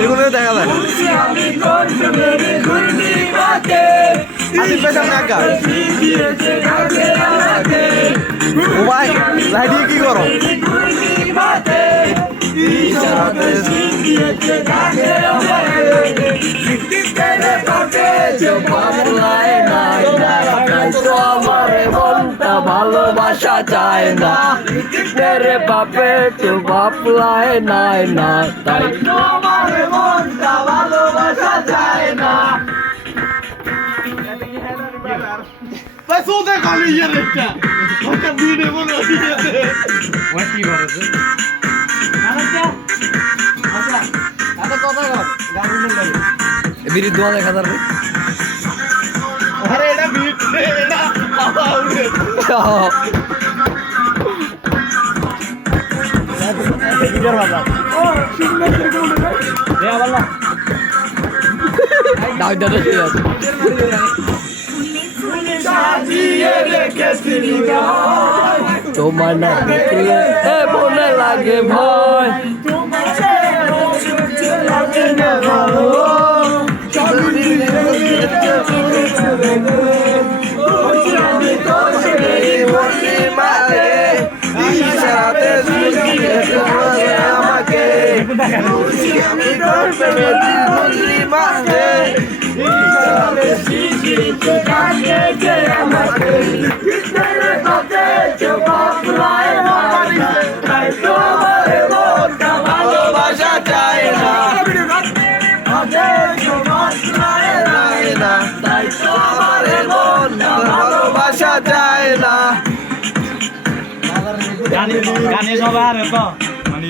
এগুলো দেখা যায় ও ভাই লাইটিয়ে কি করো ভালোবাসা চায় না তেরে বাপে তো বাপলায় নাই না তাই তোমার মনটা ভালোবাসা চায় না ভাই সোদে কলি ইয়ার একটা ওটা ভিড়ে বলে দিয়েছে ওই কি করছে আচ্ছা কথা কর গার্মেন্টের লাগে এবিরি দোয়া দেখা যাবে আরে এটা ভিড় এটা আউরে কিটার বাজার ও সিগনেচার কোন রে দেয়া বললা দাও দাও ঠিক আছে সাজিয়ে রেখেছিলি তোমার না দেখলে এ মনে লাগে ভয় লাগে না ভালো আমি তো সেই বলি মারে ইশারাতে আমাকে আমি করবে বলি মারে ইশারাতে শিখিতে কাছে যে আমাকে কিসের কথা জবাব লাই তাই তোমার মনটা ভালোবাসা চায় না তাই তোমার মনটা ভালোবাসা চায় না গানে সবাই আর তো মানে